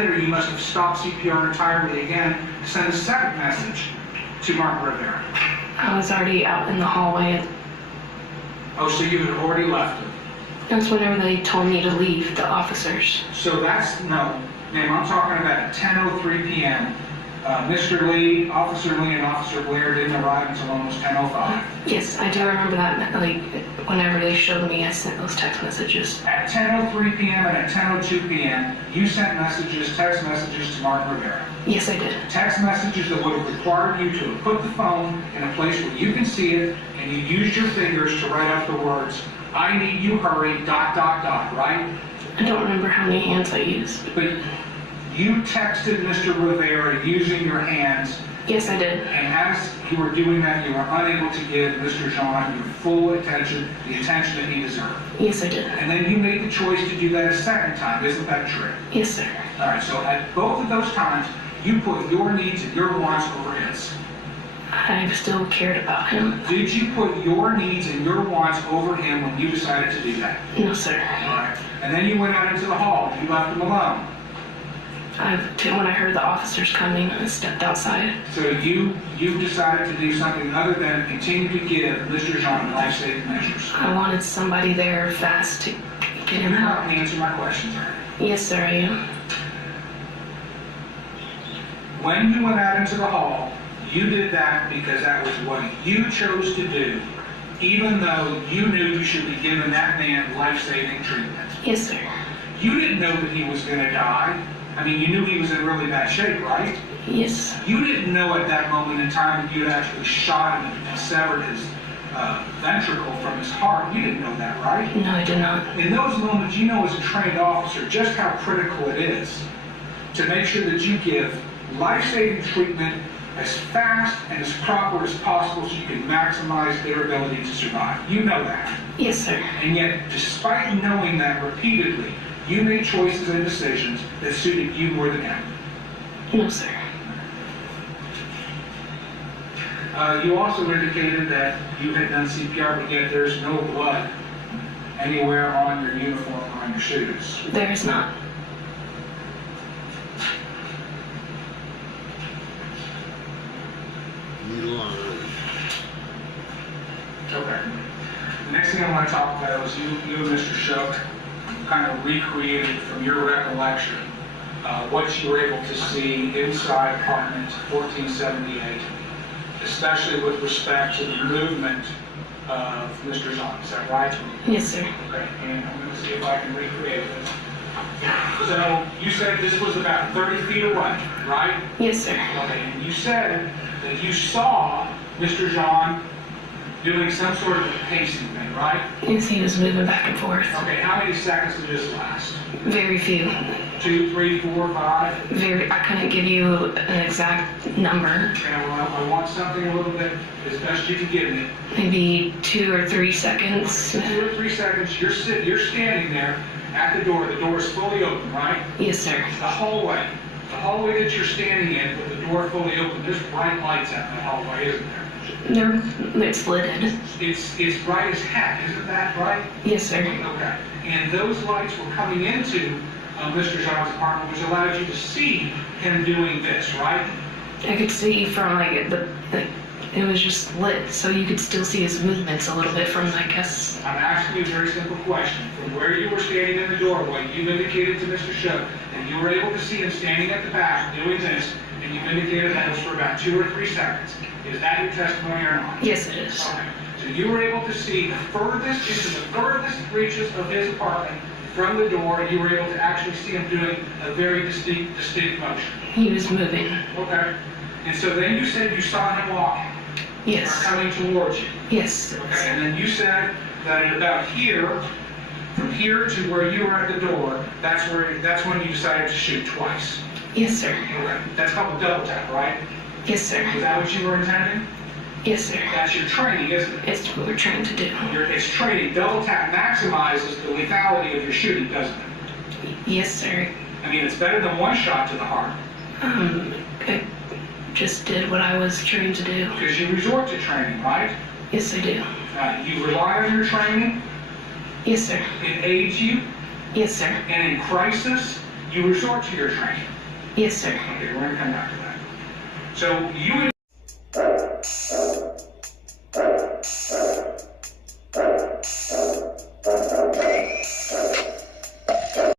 later, you must have stopped CPR entirely again to send a second message to Mark Rivera. I was already out in the hallway. Oh, so you had already left him. That's whenever they told me to leave, the officers. So that's, no, ma'am, I'm talking about at 10:03 p.m. Mr. Lee, Officer Lee, and Officer Blair didn't arrive until almost 10:05. Yes, I do remember that. Like, whenever they showed me, I sent those text messages. At 10:03 p.m. and at 10:02 p.m., you sent messages, text messages to Mark Rivera. Yes, I did. Text messages that would have required you to have put the phone in a place where you can see it, and you used your fingers to write out the words, "I need you, hurry, ... right? I don't remember how many hands I used. But you texted Mr. Rivera using your hands, Yes, I did. and as you were doing that, you were unable to give Mr. John your full attention, the attention that he deserved. Yes, I did. And then you made the choice to do that a second time, isn't that true? Yes, sir. All right, so at both of those times, you put your needs and your wants over his. I still cared about him. Did you put your needs and your wants over him when you decided to do that? No, sir. All right. And then you went out into the hall. You left him alone. When I heard the officers coming, I stepped outside. So you decided to do something other than continue to give Mr. Jean life-saving measures. I wanted somebody there fast to get him You're not out. answering my questions, are you? Yes, sir, I am. When you went out into the hall, you did that because that was what you chose to do, even though you knew you should be giving that man life-saving treatment. Yes, sir. You didn't know that he was going to die. I mean, you knew he was in really bad shape, right? Yes. You didn't know at that moment in time that you had actually shot him and severed his ventricle from his heart. You didn't know that, right? No, I did not. In those moments, you know as a trained officer just how critical it is to make sure that you give life-saving treatment as fast and as proper as possible so you can maximize their ability to survive. You know that. Yes, sir. And yet, despite knowing that repeatedly, you made choices and decisions that suited you more than him. No, sir. You also indicated that you had done CPR, but yet there's no blood anywhere on your uniform or on your shoes. There is not. Okay. The next thing I want to talk about is you and Mr. Shook kind of recreated from your recollection what you were able to see inside apartment 1478, especially with respect to the movement of Mr. John. Is that right? Yes, sir. Okay, and I'm going to see if I can recreate this. So you said this was about 30 feet away, right? Yes, sir. Okay, and you said that you saw Mr. John doing some sort of a pacing thing, right? Yes, he was moving back and forth. Okay, how many seconds did this last? Very few. 2, 3, 4, 5? I couldn't give you an exact number. Okay, well, I want something a little bit as best you can give me. Maybe 2 or 3 seconds. 2 or 3 seconds, you're standing there at the door. The door is fully open, right? Yes, sir. The hallway that you're standing in with the door fully open, there's bright lights out in that hallway, isn't there? It's lit. It's bright as heck, isn't that right? Yes, sir. Okay. And those lights were coming into Mr. John's apartment, which allowed you to see him doing this, right? I could see from it was just lit, so you could still see his movements a little bit from, I guess. I'm asking you a very simple question. From where you were standing in the doorway, you indicated to Mr. Shook that you were able to see him standing at the back doing this, and you indicated that it was for about 2 or 3 seconds. Is that your testimony or not? Yes, it is. Okay. So you were able to see the furthest reaches of his apartment from the door. You were able to actually see him doing a very distinct motion. He was moving. Okay. And so then you said you saw him walking. Yes. Or coming towards you. Yes. Okay. And then you said that at about here, from here to where you were at the door, that's when you decided to shoot twice. Yes, sir. Okay. That's called a double tap, right? Yes, sir. Is that what you were intending? Yes, sir. That's your training, isn't it? It's what we're trying to do. It's training. Double tap maximizes the lethality of your shooting, doesn't it? Yes, sir. I mean, it's better than one shot to the heart. I just did what I was trained to do. Because you resort to training, right? Yes, I do. You rely on your training. Yes, sir. It aids you. Yes, sir. And in crisis, you resort to your training. Yes, sir. Okay, we're going to come back to that. So you had